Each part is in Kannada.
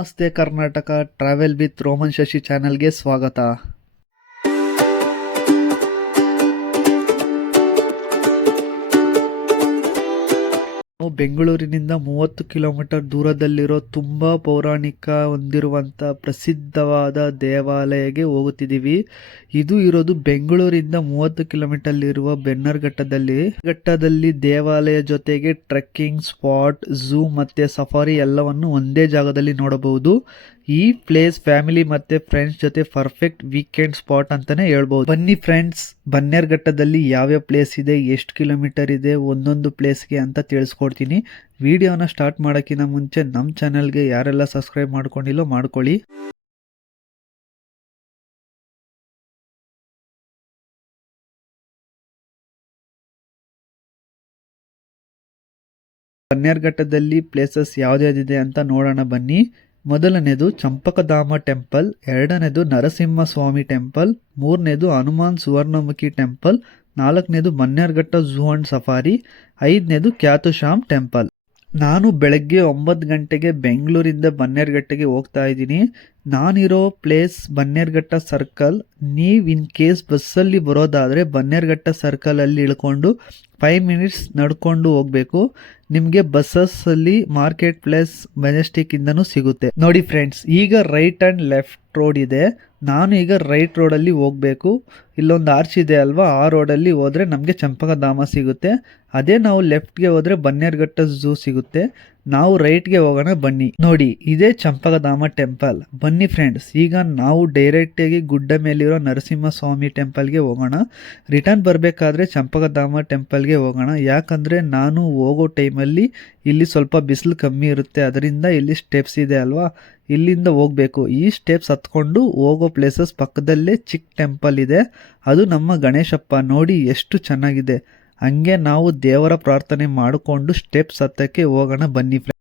ನಮಸ್ತೆ Karnataka travel with Roman Shashi ಚಾನೆಲ್ಗೆ ಸ್ವಾಗತ. ಬೆಂಗಳೂರಿನಿಂದ 30 ಕಿಲೋಮೀಟರ್ ದೂರದಲ್ಲಿರೋ ತುಂಬ ಪೌರಾಣಿಕ ಹೊಂದಿರುವಂಥ ಪ್ರಸಿದ್ಧವಾದ ದೇವಾಲಯಕ್ಕೆ ಹೋಗುತ್ತಿದ್ದೀವಿ. ಇದು ಇರೋದು ಬೆಂಗಳೂರಿಂದ 30 ಕಿಲೋಮೀಟರ್ ಇರುವ ಬೆನ್ನರ್ಘಟ್ಟದಲ್ಲಿ ದೇವಾಲಯ ಜೊತೆಗೆ ಟ್ರೆಕ್ಕಿಂಗ್ ಸ್ಪಾಟ್, ಝೂ ಮತ್ತು ಸಫಾರಿ ಎಲ್ಲವನ್ನು ಒಂದೇ ಜಾಗದಲ್ಲಿ ನೋಡಬಹುದು. ಈ ಪ್ಲೇಸ್ ಫ್ಯಾಮಿಲಿ ಮತ್ತೆ ಫ್ರೆಂಡ್ಸ್ ಜೊತೆ ಪರ್ಫೆಕ್ಟ್ ವೀಕೆಂಡ್ ಸ್ಪಾಟ್ ಅಂತಾನೆ ಹೇಳ್ಬಹುದು. ಬನ್ನಿ ಫ್ರೆಂಡ್ಸ್, ಬನ್ನೇರ್ಘಟ್ಟದಲ್ಲಿ ಯಾವ್ಯಾವ ಪ್ಲೇಸ್ ಇದೆ, ಎಷ್ಟು ಕಿಲೋಮೀಟರ್ ಇದೆ ಒಂದೊಂದು ಪ್ಲೇಸ್ಗೆ ಅಂತ ತಿಳಿಸ್ಕೊಡ್ತೀನಿ. ವಿಡಿಯೋನ ಸ್ಟಾರ್ಟ್ ಮಾಡೋಕ್ಕಿಂತ ಮುಂಚೆ ನಮ್ಮ ಚಾನಲ್ಗೆ ಯಾರೆಲ್ಲ ಸಬ್ಸ್ಕ್ರೈಬ್ ಮಾಡ್ಕೊಂಡಿಲ್ಲೋ ಮಾಡ್ಕೊಳ್ಳಿ. ಬನ್ನೇರ್ಘಟ್ಟದಲ್ಲಿ ಪ್ಲೇಸಸ್ ಯಾವ್ದ್ಯಾವ್ದಿದೆ ಅಂತ ನೋಡೋಣ ಬನ್ನಿ. ಮೊದಲನೇದು ಚಂಪಕಧಾಮ ಟೆಂಪಲ್, ಎರಡನೇದು ನರಸಿಂಹಸ್ವಾಮಿ ಟೆಂಪಲ್, ಮೂರನೇದು ಹನುಮಾನ್ ಸುವರ್ಣಮುಖಿ ಟೆಂಪಲ್, ನಾಲ್ಕನೇದು ಬನ್ನೇರ್ಘಟ್ಟ ಝೂ ಅಂಡ್ ಸಫಾರಿ, ಐದನೇದು ಕ್ಯಾತುಶಾಮ್ ಟೆಂಪಲ್. ನಾನು ಬೆಳಗ್ಗೆ 9 ಗಂಟೆಗೆ ಬೆಂಗಳೂರಿಂದ ಬನ್ನೇರ್ಘಟ್ಟಗೆ ಹೋಗ್ತಾ ಇದ್ದೀನಿ. ನಾನಿರೋ ಪ್ಲೇಸ್ ಬನ್ನೇರ್ಘಟ್ಟ ಸರ್ಕಲ್. ನೀವು ಇನ್ ಕೇಸ್ ಬಸ್ಸಲ್ಲಿ ಬರೋದಾದರೆ ಬನ್ನೇರ್ಘಟ್ಟ ಸರ್ಕಲಲ್ಲಿ ಇಳ್ಕೊಂಡು 5 ಮಿನಿಟ್ಸ್ ನಡ್ಕೊಂಡು ಹೋಗಬೇಕು. ನಿಮಗೆ ಬಸ್ಸಸ್ಸಲ್ಲಿ ಮಾರ್ಕೆಟ್ ಪ್ಲೇಸ್ ಮೆಜೆಸ್ಟಿಕ್ಕಿಂದನೂ ಸಿಗುತ್ತೆ. ನೋಡಿ ಫ್ರೆಂಡ್ಸ್, ಈಗ ರೈಟ್ ಆ್ಯಂಡ್ ಲೆಫ್ಟ್ ರೋಡ್ ಇದೆ. ನಾನು ಈಗ ರೈಟ್ ರೋಡಲ್ಲಿ ಹೋಗಬೇಕು. ಇಲ್ಲೊಂದು ಆರ್ಚ್ ಇದೆ ಅಲ್ವಾ, ಆ ರೋಡಲ್ಲಿ ಹೋದರೆ ನಮಗೆ ಚಂಪಕಧಾಮ ಸಿಗುತ್ತೆ. ಅದೇ ನಾವು ಲೆಫ್ಟ್ಗೆ ಹೋದರೆ ಬನ್ನೇರ್ಘಟ್ಟ ಝೂ ಸಿಗುತ್ತೆ. ನಾವು ರೈಟ್ಗೆ ಹೋಗೋಣ ಬನ್ನಿ. ನೋಡಿ, ಇದೇ ಚಂಪಕಧಾಮ ಟೆಂಪಲ್. ಬನ್ನಿ ಫ್ರೆಂಡ್ಸ್, ಈಗ ನಾವು ಡೈರೆಕ್ಟಾಗಿ ಗುಡ್ಡ ಮೇಲಿರೋ ನರಸಿಂಹಸ್ವಾಮಿ ಟೆಂಪಲ್ಗೆ ಹೋಗೋಣ. ರಿಟರ್ನ್ ಬರಬೇಕಾದ್ರೆ ಚಂಪಕಧಾಮ ಟೆಂಪಲ್ಗೆ ಹೋಗೋಣ. ಯಾಕಂದರೆ ನಾನು ಹೋಗೋ ಟೈಮಲ್ಲಿ ಇಲ್ಲಿ ಸ್ವಲ್ಪ ಬಿಸಿಲು ಕಮ್ಮಿ ಇರುತ್ತೆ, ಅದರಿಂದ ಇಲ್ಲಿ ಸ್ಟೆಪ್ಸ್ ಇದೆ ಅಲ್ವಾ, ಇಲ್ಲಿಂದ ಹೋಗಬೇಕು. ಈ ಸ್ಟೆಪ್ಸ್ ಹತ್ಕೊಂಡು ಹೋಗೋ ಪ್ಲೇಸಸ್ ಪಕ್ಕದಲ್ಲೇ ಚಿಕ್ಕ ಟೆಂಪಲ್ ಇದೆ, ಅದು ನಮ್ಮ ಗಣೇಶಪ್ಪ. ನೋಡಿ ಎಷ್ಟು ಚೆನ್ನಾಗಿದೆ. ಹಂಗೆ ನಾವು ದೇವರ ಪ್ರಾರ್ಥನೆ ಮಾಡಿಕೊಂಡು ಸ್ಟೆಪ್ಸ್ ಹತ್ತಕ್ಕೆ ಹೋಗೋಣ ಬನ್ನಿ ಫ್ರೆಂಡ್ಸ್.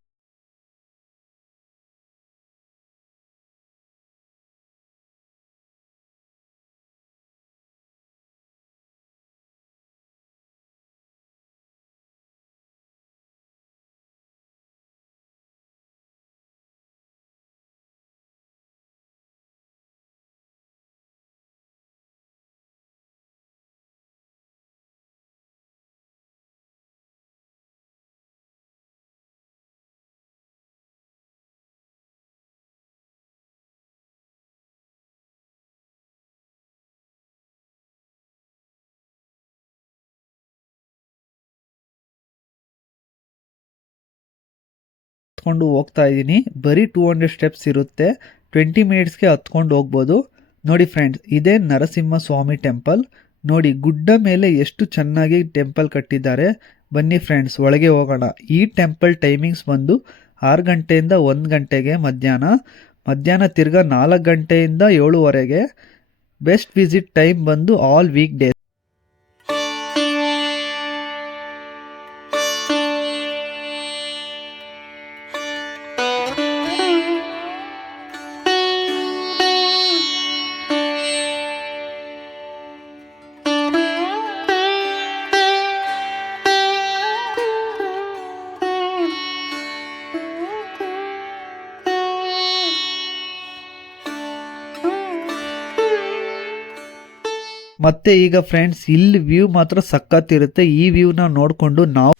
ಹತ್ಕೊಂಡು ಹೋಗ್ತಾ ಇದ್ದೀನಿ. ಬರೀ 200 ಸ್ಟೆಪ್ಸ್ ಇರುತ್ತೆ. 20 ಮಿನಿಟ್ಸ್ಗೆ ಹತ್ಕೊಂಡು ಹೋಗ್ಬೋದು. ನೋಡಿ ಫ್ರೆಂಡ್ಸ್, ಇದೇ ನರಸಿಂಹಸ್ವಾಮಿ ಟೆಂಪಲ್. ನೋಡಿ ಗುಡ್ಡ ಮೇಲೆ ಎಷ್ಟು ಚೆನ್ನಾಗಿ ಟೆಂಪಲ್ ಕಟ್ಟಿದ್ದಾರೆ. ಬನ್ನಿ ಫ್ರೆಂಡ್ಸ್, ಒಳಗೆ ಹೋಗೋಣ. ಈ ಟೆಂಪಲ್ ಟೈಮಿಂಗ್ಸ್ ಬಂದು 6 ಗಂಟೆಯಿಂದ 1 ಗಂಟೆಗೆ ಮಧ್ಯಾಹ್ನ ತಿರ್ಗಾ 4 ಗಂಟೆಯಿಂದ 7ವರೆಗೆ. ಬೆಸ್ಟ್ ವಿಸಿಟ್ ಟೈಮ್ ಬಂದು ಆಲ್ ವೀಕ್ ಡೇಸ್. ಮತ್ತೆ ಈಗ ಫ್ರೆಂಡ್ಸ್, ಇಲ್ಲಿ ವ್ಯೂ ಮಾತ್ರ ಸಖತ್ತಿರುತ್ತೆ. ಈ ವ್ಯೂನ ನೋಡಿಕೊಂಡು ನಾವು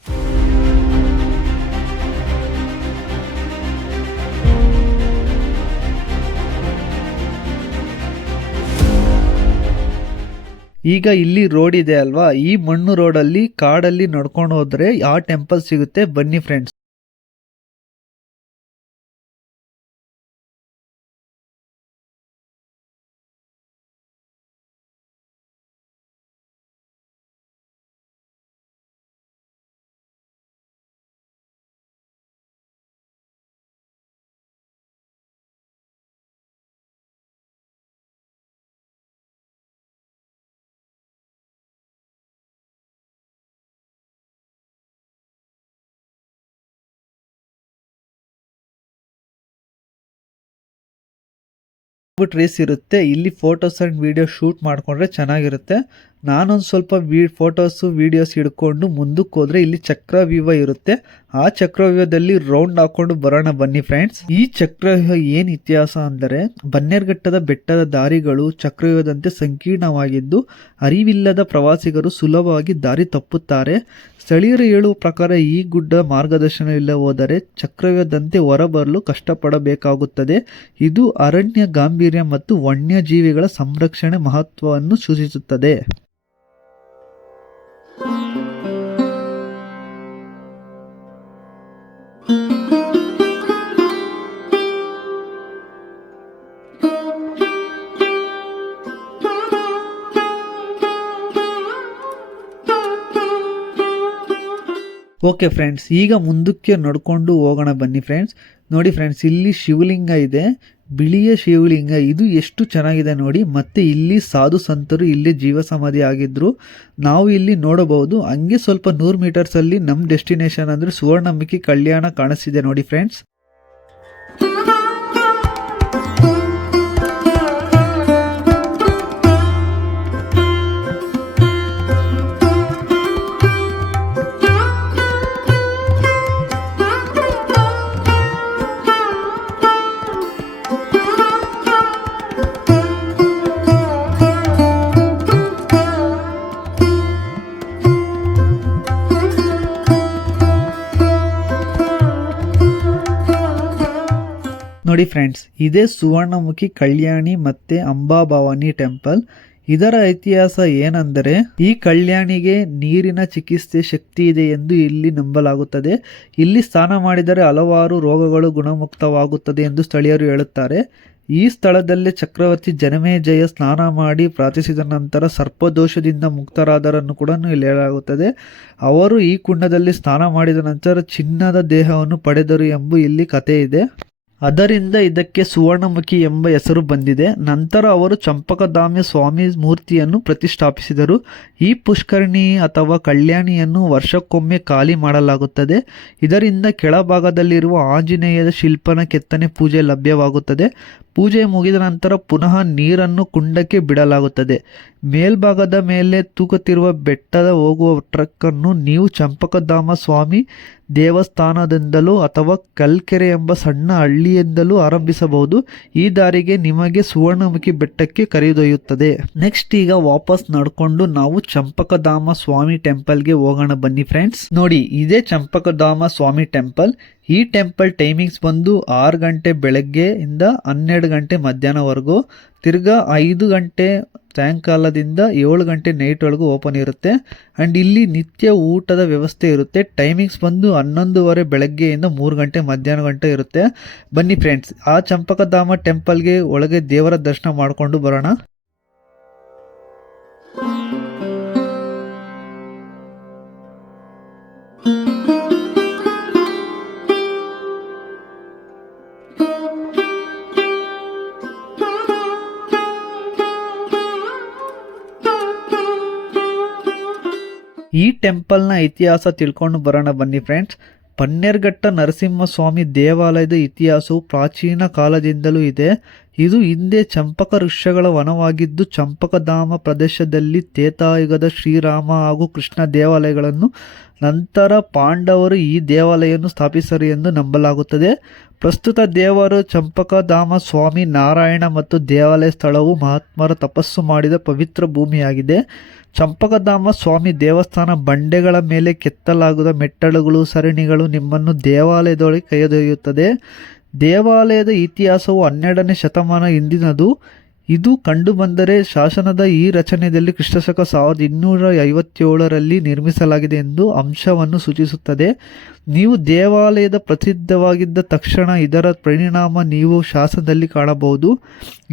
ಈಗ ಇಲ್ಲಿ ರೋಡ್ ಇದೆ ಅಲ್ವಾ, ಈ ಮಣ್ಣು ರೋಡಲ್ಲಿ ಕಾಡಲ್ಲಿ ನಡ್ಕೊಂಡು ಹೋದ್ರೆ ಆ ಟೆಂಪಲ್ ಸಿಗುತ್ತೆ. ಬನ್ನಿ ಫ್ರೆಂಡ್ಸ್. ಟ್ರೀಸ್ ಇರುತ್ತೆ, ಇಲ್ಲಿ ಫೋಟೋಸ್ ಅಂಡ್ ವಿಡಿಯೋ ಶೂಟ್ ಮಾಡ್ಕೊಂಡ್ರೆ ಚೆನ್ನಾಗಿರುತ್ತೆ. ನಾನೊಂದು ಸ್ವಲ್ಪ ಫೋಟೋಸು ವೀಡಿಯೋಸ್ ಹಿಡ್ಕೊಂಡು ಮುಂದಕ್ಕೆ ಹೋದರೆ ಇಲ್ಲಿ ಚಕ್ರವ್ಯೂಹ ಇರುತ್ತೆ. ಆ ಚಕ್ರವ್ಯೂಹದಲ್ಲಿ ರೌಂಡ್ ಹಾಕೊಂಡು ಬರೋಣ ಬನ್ನಿ ಫ್ರೆಂಡ್ಸ್. ಈ ಚಕ್ರವ್ಯೂಹ ಏನು ಇತಿಹಾಸ ಅಂದರೆ, ಬನ್ನೇರುಘಟ್ಟದ ಬೆಟ್ಟದ ದಾರಿಗಳು ಚಕ್ರವ್ಯೂಹದಂತೆ ಸಂಕೀರ್ಣವಾಗಿದ್ದು ಅರಿವಿಲ್ಲದ ಪ್ರವಾಸಿಗರು ಸುಲಭವಾಗಿ ದಾರಿ ತಪ್ಪುತ್ತಾರೆ. ಸ್ಥಳೀಯರು ಹೇಳುವ ಪ್ರಕಾರ ಈ ಗುಡ್ಡ ಮಾರ್ಗದರ್ಶನವಿಲ್ಲ ಹೋದರೆ ಚಕ್ರವ್ಯೂಹದಂತೆ ಹೊರಬರಲು ಕಷ್ಟಪಡಬೇಕಾಗುತ್ತದೆ. ಇದು ಅರಣ್ಯ ಗಾಂಭೀರ್ಯ ಮತ್ತು ವನ್ಯಜೀವಿಗಳ ಸಂರಕ್ಷಣೆ ಮಹತ್ವವನ್ನು ಸೂಚಿಸುತ್ತದೆ. ಓಕೆ ಫ್ರೆಂಡ್ಸ್, ಈಗ ಮುಂದಕ್ಕೆ ನಡ್ಕೊಂಡು ಹೋಗೋಣ ಬನ್ನಿ ಫ್ರೆಂಡ್ಸ್. ನೋಡಿ ಫ್ರೆಂಡ್ಸ್, ಇಲ್ಲಿ ಶಿವಲಿಂಗ ಇದೆ, ಬಿಳಿಯ ಶಿವಲಿಂಗ. ಇದು ಎಷ್ಟು ಚೆನ್ನಾಗಿದೆ ನೋಡಿ. ಮತ್ತೆ ಇಲ್ಲಿ ಸಾಧು ಸಂತರು ಇಲ್ಲಿ ಜೀವ ಸಮಾಧಿ ಆಗಿದ್ರು, ನಾವು ಇಲ್ಲಿ ನೋಡಬಹುದು. ಹಂಗೆ ಸ್ವಲ್ಪ 100 ಮೀಟರ್ಸಲ್ಲಿ ನಮ್ಮ ಡೆಸ್ಟಿನೇಷನ್ ಅಂದರೆ ಸುವರ್ಣಮುಖಿ ಕಲ್ಯಾಣ ಕಾಣಿಸ್ತಿದೆ ನೋಡಿ ಫ್ರೆಂಡ್ಸ್. ನೋಡಿ ಫ್ರೆಂಡ್ಸ್, ಇದೇ ಸುವರ್ಣಮುಖಿ ಕಲ್ಯಾಣಿ ಮತ್ತೆ ಅಂಬಾಭವಾನಿ ಟೆಂಪಲ್. ಇದರ ಇತಿಹಾಸ ಏನೆಂದರೆ, ಈ ಕಲ್ಯಾಣಿಗೆ ನೀರಿನ ಚಿಕಿತ್ಸೆ ಶಕ್ತಿ ಇದೆ ಎಂದು ಇಲ್ಲಿ ನಂಬಲಾಗುತ್ತದೆ. ಇಲ್ಲಿ ಸ್ನಾನ ಮಾಡಿದರೆ ಹಲವಾರು ರೋಗಗಳು ಗುಣಮುಕ್ತವಾಗುತ್ತದೆ ಎಂದು ಸ್ಥಳೀಯರು ಹೇಳುತ್ತಾರೆ. ಈ ಸ್ಥಳದಲ್ಲಿ ಚಕ್ರವರ್ತಿ ಜನಮೇಜಯ ಸ್ನಾನ ಮಾಡಿ ಪ್ರಾರ್ಥಿಸಿದ ನಂತರ ಸರ್ಪದೋಷದಿಂದ ಮುಕ್ತರಾದರನ್ನು ಕೂಡ ಇಲ್ಲಿ ಹೇಳಲಾಗುತ್ತದೆ. ಅವರು ಈ ಕುಂಡದಲ್ಲಿ ಸ್ನಾನ ಮಾಡಿದ ನಂತರ ಚಿನ್ನದ ದೇಹವನ್ನು ಪಡೆದರು ಎಂಬ ಇಲ್ಲಿ ಕಥೆ ಇದೆ. ಅದರಿಂದ ಇದಕ್ಕೆ ಸುವರ್ಣಮುಖಿ ಎಂಬ ಹೆಸರು ಬಂದಿದೆ. ನಂತರ ಅವರು ಚಂಪಕಧಾಮ ಸ್ವಾಮಿ ಮೂರ್ತಿಯನ್ನು ಪ್ರತಿಷ್ಠಾಪಿಸಿದರು. ಈ ಪುಷ್ಕರಣಿ ಅಥವಾ ಕಲ್ಯಾಣಿಯನ್ನು ವರ್ಷಕ್ಕೊಮ್ಮೆ ಖಾಲಿ ಮಾಡಲಾಗುತ್ತದೆ. ಇದರಿಂದ ಕೆಳಭಾಗದಲ್ಲಿರುವ ಆಂಜನೇಯದ ಶಿಲ್ಪನ ಕೆತ್ತನೆ ಪೂಜೆ ಲಭ್ಯವಾಗುತ್ತದೆ. ಪೂಜೆ ಮುಗಿದ ನಂತರ ಪುನಃ ನೀರನ್ನು ಕುಂಡಕ್ಕೆ ಬಿಡಲಾಗುತ್ತದೆ. ಮೇಲ್ಭಾಗದ ಮೇಲೆ ತೂಗುತ್ತಿರುವ ಬೆಟ್ಟದ ಹೋಗುವ ಟ್ರಕ್ಕನ್ನು ನೀವು ಚಂಪಕಧಾಮ ಸ್ವಾಮಿ ದೇವಸ್ಥಾನದಿಂದಲೂ ಅಥವಾ ಕಲ್ಕೆರೆ ಎಂಬ ಸಣ್ಣ ಹಳ್ಳಿಯಿಂದಲೂ ಆರಂಭಿಸಬಹುದು. ಈ ದಾರಿಗೆ ನಿಮಗೆ ಸುವರ್ಣಮುಖಿ ಬೆಟ್ಟಕ್ಕೆ ಕರೆದೊಯ್ಯುತ್ತದೆ. ನೆಕ್ಸ್ಟ್ ಈಗ ವಾಪಸ್ ನಡ್ಕೊಂಡು ನಾವು ಚಂಪಕಧಾಮ ಸ್ವಾಮಿ ಟೆಂಪಲ್ಗೆ ಹೋಗೋಣ ಬನ್ನಿ ಫ್ರೆಂಡ್ಸ್. ನೋಡಿ, ಇದೇ ಚಂಪಕಧಾಮ ಸ್ವಾಮಿ ಟೆಂಪಲ್. ಈ ಟೆಂಪಲ್ ಟೈಮಿಂಗ್ಸ್ ಬಂದು 6 ಗಂಟೆ ಬೆಳಗ್ಗೆ ಇಂದ 12 ಗಂಟೆ ಮಧ್ಯಾಹ್ನವರೆಗೂ, ತಿರ್ಗಾ 5 ಗಂಟೆ ಸಾಯಂಕಾಲದಿಂದ 7 ಗಂಟೆ ನೈಟ್ ಒಳಗೂ ಓಪನ್ ಇರುತ್ತೆ. ಆ್ಯಂಡ್ ಇಲ್ಲಿ ನಿತ್ಯ ಊಟದ ವ್ಯವಸ್ಥೆ ಇರುತ್ತೆ. ಟೈಮಿಂಗ್ಸ್ ಬಂದು 11:30 ಬೆಳಗ್ಗೆಯಿಂದ 3 ಗಂಟೆ ಮಧ್ಯಾಹ್ನ ಗಂಟೆ ಇರುತ್ತೆ. ಬನ್ನಿ ಫ್ರೆಂಡ್ಸ್, ಆ ಚಂಪಕಧಾಮ ಟೆಂಪಲ್ಗೆ ಒಳಗೆ ದೇವರ ದರ್ಶನ ಮಾಡಿಕೊಂಡು ಬರೋಣ. ಈ ಟೆಂಪಲ್ನ ಇತಿಹಾಸ ತಿಳ್ಕೊಂಡು ಬರೋಣ ಬನ್ನಿ ಫ್ರೆಂಡ್ಸ್. ಬನ್ನೇರುಘಟ್ಟ ನರಸಿಂಹಸ್ವಾಮಿ ದೇವಾಲಯದ ಇತಿಹಾಸವು ಪ್ರಾಚೀನ ಕಾಲದಿಂದಲೂ ಇದೆ. ಇದು ಹಿಂದೆ ಚಂಪಕ ವೃಕ್ಷಗಳ ವನವಾಗಿದ್ದು, ಚಂಪಕಧಾಮ ಪ್ರದೇಶದಲ್ಲಿ ತ್ರೇತಾಯುಗದ ಶ್ರೀರಾಮ ಹಾಗೂ ಕೃಷ್ಣ ದೇವಾಲಯಗಳನ್ನು, ನಂತರ ಪಾಂಡವರು ಈ ದೇವಾಲಯವನ್ನು ಸ್ಥಾಪಿಸರು ಎಂದು ನಂಬಲಾಗುತ್ತದೆ. ಪ್ರಸ್ತುತ ದೇವರು ಚಂಪಕಧಾಮ ಸ್ವಾಮಿ ನಾರಾಯಣ ಮತ್ತು ದೇವಾಲಯ ಸ್ಥಳವು ಮಹಾತ್ಮರ ತಪಸ್ಸು ಮಾಡಿದ ಪವಿತ್ರ ಭೂಮಿಯಾಗಿದೆ. ಚಂಪಕಧಾಮ ಸ್ವಾಮಿ ದೇವಸ್ಥಾನ ಬಂಡೆಗಳ ಮೇಲೆ ಕೆತ್ತಲಾದ ಮೆಟ್ಟಲುಗಳು, ಸರಣಿಗಳು ನಿಮ್ಮನ್ನು ದೇವಾಲಯದೊಳಗೆ ಕರೆದೊಯ್ಯುತ್ತದೆ. ದೇವಾಲಯದ ಇತಿಹಾಸವು 12ನೇ ಶತಮಾನ ಹಿಂದಿನದು. ಇದು ಕಂಡುಬಂದರೆ ಶಾಸನದ ಈ ರಚನೆಯಲ್ಲಿ ಕ್ರಿಸ್ತಶಕ 1257ರಲ್ಲಿ ನಿರ್ಮಿಸಲಾಗಿದೆ ಎಂದು ಅಂಶವನ್ನು ಸೂಚಿಸುತ್ತದೆ. ನೀವು ದೇವಾಲಯದ ಪ್ರಸಿದ್ಧವಾಗಿದ್ದ ತಕ್ಷಣ ಇದರ ಪರಿಣಾಮ ನೀವು ಶಾಸನದಲ್ಲಿ ಕಾಣಬಹುದು.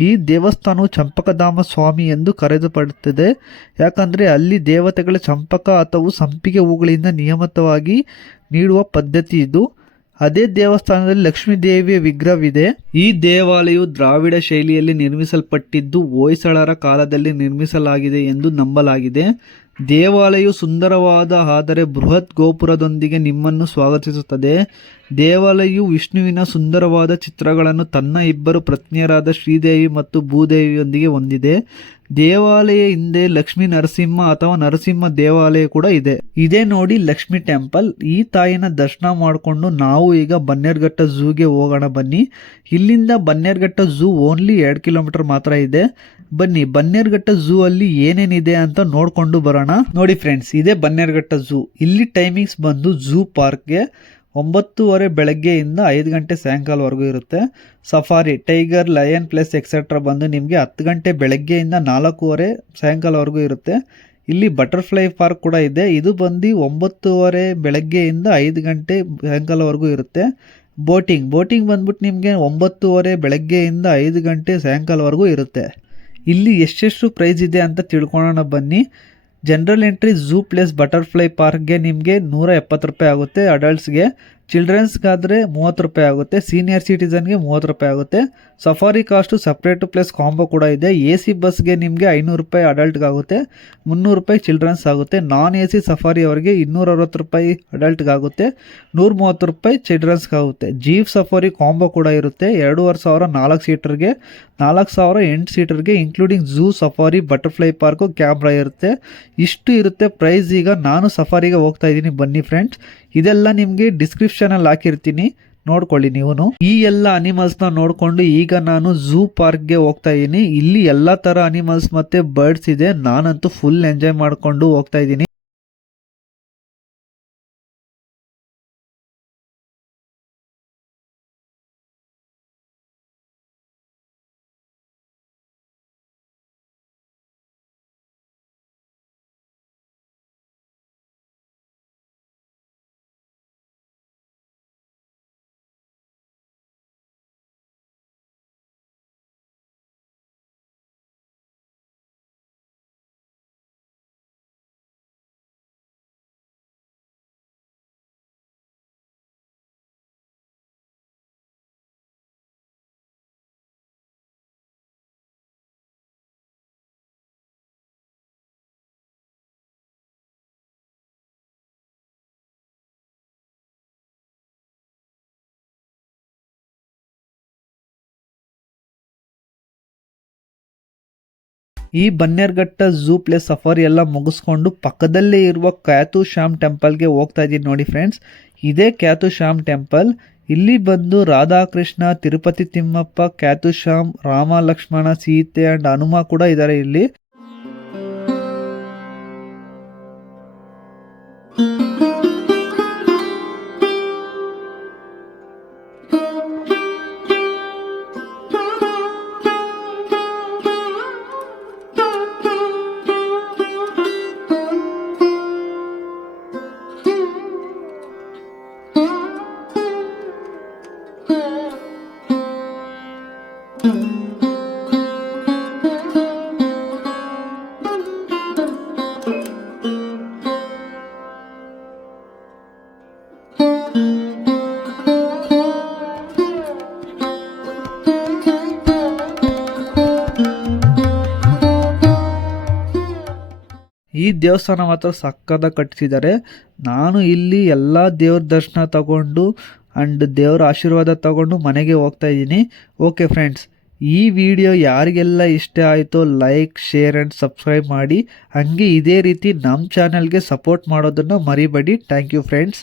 ಈ ದೇವಸ್ಥಾನವು ಚಂಪಕಧಾಮ ಸ್ವಾಮಿ ಎಂದು ಕರೆಯಲ್ಪಡುತ್ತದೆ. ಯಾಕಂದರೆ ಅಲ್ಲಿ ದೇವತೆಗಳ ಚಂಪಕ ಅಥವಾ ಸಂಪಿಗೆ ಹೂಗಳಿಂದ ನಿಯಮಿತವಾಗಿ ನೀಡುವ ಪದ್ಧತಿ ಇದು. ಅದೇ ದೇವಸ್ಥಾನದಲ್ಲಿ ಲಕ್ಷ್ಮೀ ದೇವಿಯ ವಿಗ್ರಹವಿದೆ. ಈ ದೇವಾಲಯವು ದ್ರಾವಿಡ ಶೈಲಿಯಲ್ಲಿ ನಿರ್ಮಿಸಲ್ಪಟ್ಟಿದ್ದು ಹೊಯ್ಸಳರ ಕಾಲದಲ್ಲಿ ನಿರ್ಮಿಸಲಾಗಿದೆ ಎಂದು ನಂಬಲಾಗಿದೆ. ದೇವಾಲಯವು ಸುಂದರವಾದ ಆದರೆ ಬೃಹತ್ ಗೋಪುರದೊಂದಿಗೆ ನಿಮ್ಮನ್ನು ಸ್ವಾಗತಿಸುತ್ತದೆ. ದೇವಾಲಯವು ವಿಷ್ಣುವಿನ ಸುಂದರವಾದ ಚಿತ್ರಗಳನ್ನು ತನ್ನ 2 ಪತ್ನಿಯರಾದ ಶ್ರೀದೇವಿ ಮತ್ತು ಭೂದೇವಿಯೊಂದಿಗೆ ಹೊಂದಿದೆ. ದೇವಾಲಯ ಹಿಂದೆ ಲಕ್ಷ್ಮೀ ನರಸಿಂಹ ಅಥವಾ ನರಸಿಂಹ ದೇವಾಲಯ ಕೂಡ ಇದೆ. ಇದೇ ನೋಡಿ ಲಕ್ಷ್ಮಿ ಟೆಂಪಲ್. ಈ ತಾಯಿನ ದರ್ಶನ ಮಾಡಿಕೊಂಡು ನಾವು ಈಗ ಬನ್ನೇರುಘಟ್ಟ ಝೂಗೆ ಹೋಗೋಣ ಬನ್ನಿ. ಇಲ್ಲಿಂದ ಬನ್ನೇರುಘಟ್ಟ ಝೂ ಓನ್ಲಿ 2 ಕಿಲೋಮೀಟರ್ ಮಾತ್ರ ಇದೆ. ಬನ್ನಿ ಬನ್ನೇರುಘಟ್ಟ ಝೂ ಅಲ್ಲಿ ಏನೇನಿದೆ ಅಂತ ನೋಡ್ಕೊಂಡು ಬರೋಣ. ನೋಡಿ ಫ್ರೆಂಡ್ಸ್, ಇದೇ ಬನ್ನೇರುಘಟ್ಟ ಝೂ. ಇಲ್ಲಿ ಟೈಮಿಂಗ್ಸ್ ಬಂದು ಝೂ ಪಾರ್ಕ್ಗೆ 9:30 ಬೆಳಗ್ಗೆಯಿಂದ 5 ಗಂಟೆ ಸಾಯಂಕಾಲವರೆಗೂ ಇರುತ್ತೆ. Safari, tiger, lion place etcetera ಬಂದು ನಿಮಗೆ 10 ಗಂಟೆ ಬೆಳಗ್ಗೆಯಿಂದ 4:30 ಸಾಯಂಕಾಲವರೆಗೂ ಇರುತ್ತೆ. ಇಲ್ಲಿ ಬಟರ್ಫ್ಲೈ ಪಾರ್ಕ್ ಕೂಡ ಇದೆ. ಇದು ಬಂದು 9:30 ಬೆಳಗ್ಗೆಯಿಂದ 5 ಗಂಟೆ ಸಾಯಂಕಾಲವರೆಗೂ ಇರುತ್ತೆ. ಬೋಟಿಂಗ್ ಬಂದ್ಬಿಟ್ಟು ನಿಮಗೆ 9:30 ಬೆಳಗ್ಗೆಯಿಂದ 5 ಗಂಟೆ ಸಾಯಂಕಾಲವರೆಗೂ ಇರುತ್ತೆ. ಇಲ್ಲಿ ಎಷ್ಟೆಷ್ಟು ಪ್ರೈಸ್ ಇದೆ ಅಂತ ತಿಳ್ಕೊಳ್ಳೋಣ ಬನ್ನಿ. General entry zoo plus butterfly ಪಾರ್ಕ್ಗೆ ನಿಮಗೆ 170 ರೂಪಾಯಿ ಆಗುತ್ತೆ ಅಡಲ್ಟ್ಸ್ಗೆ. ಚಿಲ್ಡ್ರನ್ಸ್ಗಾದರೆ 30 ರೂಪಾಯಿ ಆಗುತ್ತೆ. ಸೀನಿಯರ್ ಸಿಟಿಸನ್ಗೆ 30 ರೂಪಾಯಿ ಆಗುತ್ತೆ. Safari cost separate plus combo ಕೂಡ ಇದೆ. AC ಬಸ್ಗೆ ನಿಮಗೆ 500 ರೂಪಾಯಿ ಅಡಲ್ಟ್ಗಾಗುತ್ತೆ, 300 ರೂಪಾಯಿ ಚಿಲ್ಡ್ರನ್ಸ್ ಆಗುತ್ತೆ. ನಾನ್ AC ಸಫಾರಿ ಅವರಿಗೆ 260 ರೂಪಾಯಿ ಅಡಲ್ಟ್ಗಾಗುತ್ತೆ, 130 ರೂಪಾಯಿ ಚಿಲ್ಡ್ರನ್ಸ್ಗಾಗುತ್ತೆ. ಜೀಪ್ ಸಫಾರಿ ಕಾಂಬೋ ಕೂಡ ಇರುತ್ತೆ. 2500 4 ಸೀಟರ್ಗೆ, 4000 8 ಸೀಟರ್ಗೆ, including zoo, safari, butterfly park, camera ಇರುತ್ತೆ. ಇಷ್ಟು ಇರುತ್ತೆ ಪ್ರೈಸ್. ಈಗ ನಾನು ಸಫಾರಿಗೆ ಹೋಗ್ತಾ ಇದ್ದೀನಿ ಬನ್ನಿ ಫ್ರೆಂಡ್ಸ್. ಇದೆಲ್ಲ ನಿಮಗೆ ಡಿಸ್ಕ್ರಿಪ್ಷನಲ್ಲಿ ಹಾಕಿರ್ತೀನಿ, ನೋಡ್ಕೊಳ್ಳಿ ನೀವು. ಈ ಎಲ್ಲ ಅನಿಮಲ್ಸ್ನ ನೋಡಿಕೊಂಡು ಈಗ ನಾನು ಝೂ ಪಾರ್ಕ್ಗೆ ಹೋಗ್ತಾ ಇದ್ದೀನಿ. ಇಲ್ಲಿ ಎಲ್ಲ ಥರ ಅನಿಮಲ್ಸ್ ಮತ್ತು ಬರ್ಡ್ಸ್ ಇದೆ. ನಾನಂತೂ ಫುಲ್ ಎಂಜಾಯ್ ಮಾಡಿಕೊಂಡು ಹೋಗ್ತಾ ಇದ್ದೀನಿ. ಈ ಬನ್ನೇರುಘಟ್ಟ ಝೂ ಪ್ಲೇಸ್ ಸಫಾರಿ ಎಲ್ಲ ಮುಗಿಸ್ಕೊಂಡು ಪಕ್ಕದಲ್ಲೇ ಇರುವ ಕ್ಯಾತು ಶ್ಯಾಮ್ ಟೆಂಪಲ್ಗೆ ಹೋಗ್ತಾ ಇದ್ದೀನಿ ನೋಡಿ ಫ್ರೆಂಡ್ಸ್. ಇದೇ ಕ್ಯಾತು ಶ್ಯಾಮ್ ಟೆಂಪಲ್. ಇಲ್ಲಿ ಬಂದು ರಾಧಾಕೃಷ್ಣ, ತಿರುಪತಿ ತಿಮ್ಮಪ್ಪ, ಕ್ಯಾತು ಶ್ಯಾಮ್, ರಾಮ, ಲಕ್ಷ್ಮಣ, ಸೀತೆ ಆ್ಯಂಡ್ ಹನುಮ ಕೂಡ ಇದ್ದಾರೆ ಇಲ್ಲಿ. ಈ ದೇವಸ್ಥಾನ ಮಾತ್ರ ಸಕ್ಕತ್ತಾಗಿ ಕಟ್ಟಿಸಿದ್ದಾರೆ. ನಾನು ಇಲ್ಲಿ ಎಲ್ಲ ದೇವ್ರ ದರ್ಶನ ತಗೊಂಡು ಆ್ಯಂಡ್ ದೇವರ ಆಶೀರ್ವಾದ ತಗೊಂಡು ಮನೆಗೆ ಹೋಗ್ತಾ ಇದ್ದೀನಿ. ಓಕೆ ಫ್ರೆಂಡ್ಸ್, ಈ ವಿಡಿಯೋ ಯಾರಿಗೆಲ್ಲ ಇಷ್ಟ ಆಯಿತೋ ಲೈಕ್, ಶೇರ್ ಆ್ಯಂಡ್ ಸಬ್ಸ್ಕ್ರೈಬ್ ಮಾಡಿ. ಹಾಗೆ ಇದೇ ರೀತಿ ನಮ್ಮ ಚಾನಲ್ಗೆ ಸಪೋರ್ಟ್ ಮಾಡೋದನ್ನು ಮರಿಬೇಡಿ. Thank you friends.